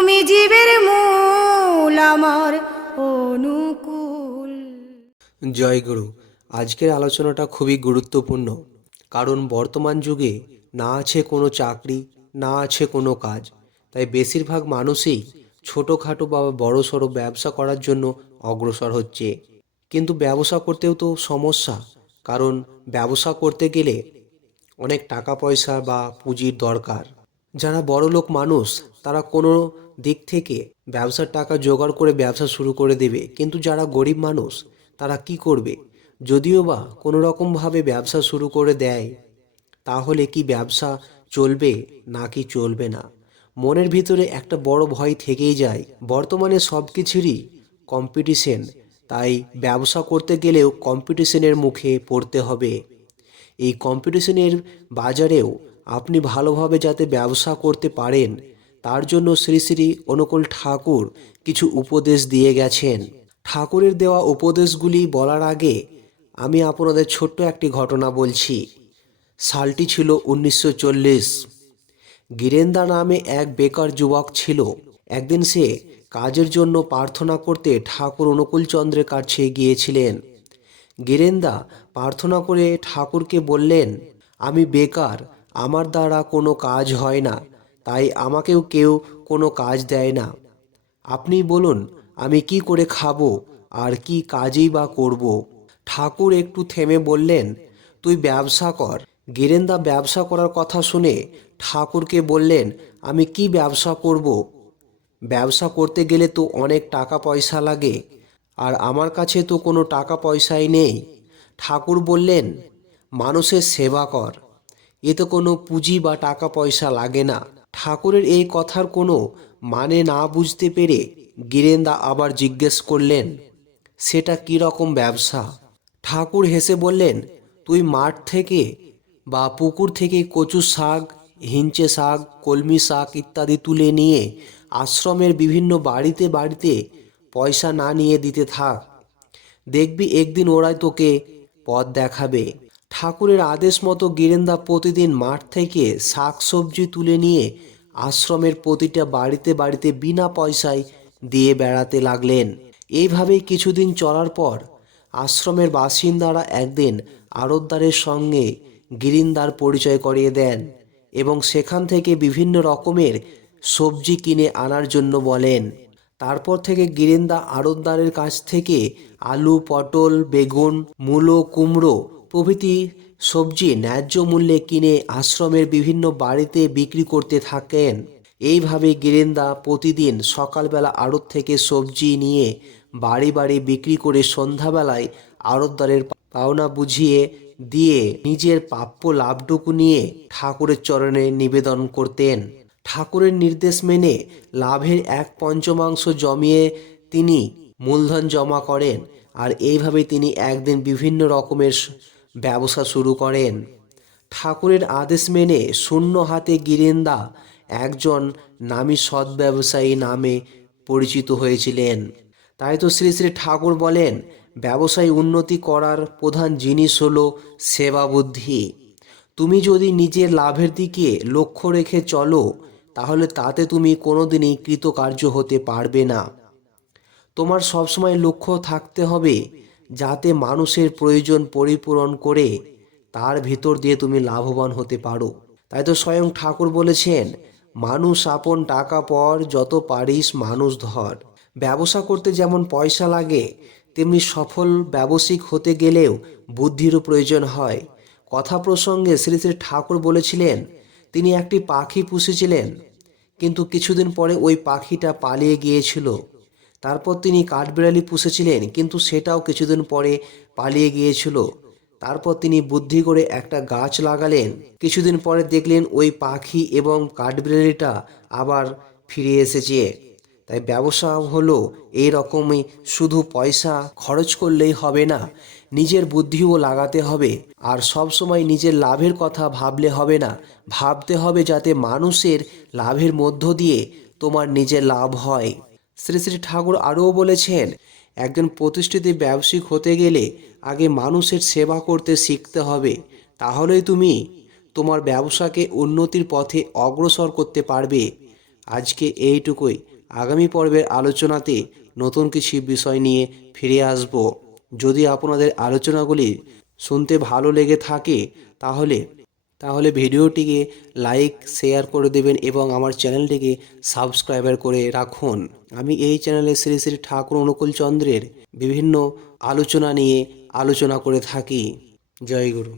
তুমি জীবের মূল আমার অনুকূল। জয় গুরু। আজকের আলোচনাটা খুবই গুরুত্বপূর্ণ, কারণ বর্তমান যুগে না আছে কোনো চাকরি, না আছে কোনো কাজ। তাই বেশিরভাগ মানুষই ছোটোখাটো বা বড়সড় ব্যবসা করার জন্য অগ্রসর হচ্ছে। কিন্তু ব্যবসা করতেও তো সমস্যা, কারণ ব্যবসা করতে গেলে অনেক টাকা পয়সা বা পুঁজির দরকার। যারা বড়লোক মানুষ তারা কোনো দিক থেকে ব্যবসার টাকা জোগাড় করে ব্যবসা শুরু করে দেবে, কিন্তু যারা গরিব মানুষ তারা কি করবে? যদিও বা কোনো রকমভাবে ব্যবসা শুরু করে দেয়, তাহলে কি ব্যবসা চলবে নাকি চলবে না? মনের ভিতরে একটা বড় ভয় থেকেই যায়। বর্তমানে সব কিছুরই কম্পিটিশন, তাই ব্যবসা করতে গেলেও কম্পিটিশনের মুখে পড়তে হবে। এই কম্পিটিশনের বাজারেও আপনি ভালোভাবে যাতে ব্যবসা করতে পারেন, তার জন্য শ্রী শ্রী অনুকূল ঠাকুর কিছু উপদেশ দিয়ে গেছেন। ঠাকুরের দেওয়া উপদেশগুলি বলার আগে আমি আপনাদের ছোট্ট একটি ঘটনা বলছি। সালটি ছিল 1940। গিরেন্দা নামে এক বেকার যুবক ছিল। একদিন সে কাজের জন্য প্রার্থনা করতে ঠাকুর অনুকূলচন্দ্রের কাছে গিয়েছিলেন। গিরেন্দা প্রার্থনা করে ঠাকুরকে বললেন, আমি বেকার, আমার দ্বারা কোনো কাজ হয় না, তাই আমাকেও কেউ কোনো কাজ দেয় না। আপনি বলুন আমি কি করে খাবো আর কি কাজই বা করব? ঠাকুর একটু থেমে বললেন, তুই ব্যবসা কর। গিরেন্দা ব্যবসা করার কথা শুনে ঠাকুরকে বললেন, আমি কি ব্যবসা করব? ব্যবসা করতে গেলে তো অনেক টাকা পয়সা লাগে, আর আমার কাছে তো কোনো টাকা পয়সাই নেই। ঠাকুর বললেন, মানুষের সেবা কর, এতে কোনো পুঁজি বা টাকা পয়সা লাগে না। ঠাকুরের এই কথার কোনো মানে না বুঝতে পেরে গিরেন্দা আবার জিজ্ঞেস করলেন, সেটা কী রকম ব্যবসা? ঠাকুর হেসে বললেন, তুই মাঠ থেকে বা পুকুর থেকে কচু শাক, হিঞ্চে শাক, কলমি শাক ইত্যাদি তুলে নিয়ে আশ্রমের বিভিন্ন বাড়িতে বাড়িতে পয়সা না নিয়ে দিতে থাক। দেখবি একদিন ওরাই তোকে পথ দেখাবে। ঠাকুরের আদেশ মতো গিরেন্দা প্রতিদিন মাঠ থেকে শাক সবজি তুলে নিয়ে আশ্রমের প্রতিটা বাড়িতে বাড়িতে বিনা পয়সায় দিয়ে বেড়াতে লাগলেন। এইভাবেই কিছুদিন চলার পর আশ্রমের বাসিন্দারা একদিন আড়তদারের সঙ্গে গিরিন্দার পরিচয় করিয়ে দেন এবং সেখান থেকে বিভিন্ন রকমের সবজি কিনে আনার জন্য বলেন। তারপর থেকে গিরিন্দা আড়তদারের কাছ থেকে আলু, পটল, বেগুন, মূলো, কুমড়ো প্রভৃতি সবজি ন্যায্য মূল্যে কিনে আশ্রমের বিভিন্ন বাড়িতে বিক্রি করতে থাকেন। এইভাবে গিরিন্দা প্রতিদিন সকালবেলা আড়ত থেকে সবজি নিয়ে বাড়ি বাড়ি বিক্রি করে সন্ধ্যাবেলায় আড়তদারের পাওনা বুঝিয়ে দিয়ে নিজের প্রাপ্য লাভটুকু নিয়ে ঠাকুরের চরণে নিবেদন করতেন। ঠাকুরের নির্দেশ মেনে লাভের 1/5 জমিয়ে তিনি মূলধন জমা করেন, আর এইভাবে তিনি একদিন বিভিন্ন রকমের ব্যবসা শুরু করেন। ঠাকুরের আদেশ মেনে শূন্য হাতে গিরেন্দা একজন নামী সৎ ব্যবসায়ী নামে পরিচিত হয়েছিলেন। তাই তো শ্রী শ্রী ঠাকুর বলেন, ব্যবসায় উন্নতি করার প্রধান জিনিস হলো সেবা বুদ্ধি। তুমি যদি নিজের লাভের দিকে লক্ষ্য রেখে চলো, তাহলে তাতে তুমি কোনোদিনই কৃতকার্য হতে পারবে না। তোমার সবসময় লক্ষ্য থাকতে হবে যাতে মানুষের প্রয়োজন পরিপূরণ করে তার ভিতর দিয়ে তুমি লাভবান হতে পারো। তাই তো স্বয়ং ঠাকুর বলেছেন, মানুষ আপন টাকা পর, যত পারিস মানুষ ধর। ব্যবসা করতে যেমন পয়সা লাগে, তেমনি সফল ব্যবসায়িক হতে গেলেও বুদ্ধিরও প্রয়োজন হয়। কথা প্রসঙ্গে শ্রী শ্রী ঠাকুর বলেছিলেন, তিনি একটি পাখি পুষেছিলেন, কিন্তু কিছুদিন পরে ওই পাখিটা পালিয়ে গিয়েছিল। তারপর তিনি কাঠবিড়ালি পুষেছিলেন, কিন্তু সেটাও কিছুদিন পরে পালিয়ে গিয়েছিল। তারপর তিনি বুদ্ধি করে একটা গাছ লাগালেন। কিছুদিন পরে দেখলেন ওই পাখি এবং কাঠবিড়ালিটা আবার ফিরে এসেছে। তাই ব্যবসা হলো এই রকমই, শুধু পয়সা খরচ করলেই হবে না, নিজের বুদ্ধিও লাগাতে হবে। আর সব সময় নিজের লাভের কথা ভাবলে হবে না, ভাবতে হবে যাতে মানুষের লাভের মধ্য দিয়ে তোমার নিজের লাভ হয়। শ্রী শ্রী ঠাকুর আরও বলেছেন, একজন প্রতিষ্ঠিত ব্যবসায়িক হতে গেলে আগে মানুষের সেবা করতে শিখতে হবে, তাহলেই তুমি তোমার ব্যবসাকে উন্নতির পথে অগ্রসর করতে পারবে। আজকে এইটুকুই। আগামী পর্বের আলোচনাতে নতুন কিছু বিষয় নিয়ে ফিরে আসব। যদি আপনাদের আলোচনাগুলি শুনতে ভালো লেগে থাকে তাহলে ভিডিওটিকে লাইক শেয়ার করে দেবেন এবং আমার চ্যানেলটিকে সাবস্ক্রাইবার করে রাখুন। আমি এই চ্যানেলে শ্রী শ্রী ঠাকুর অনুকূল চন্দ্রের বিভিন্ন আলোচনা নিয়ে আলোচনা করে থাকি। জয় গুরু।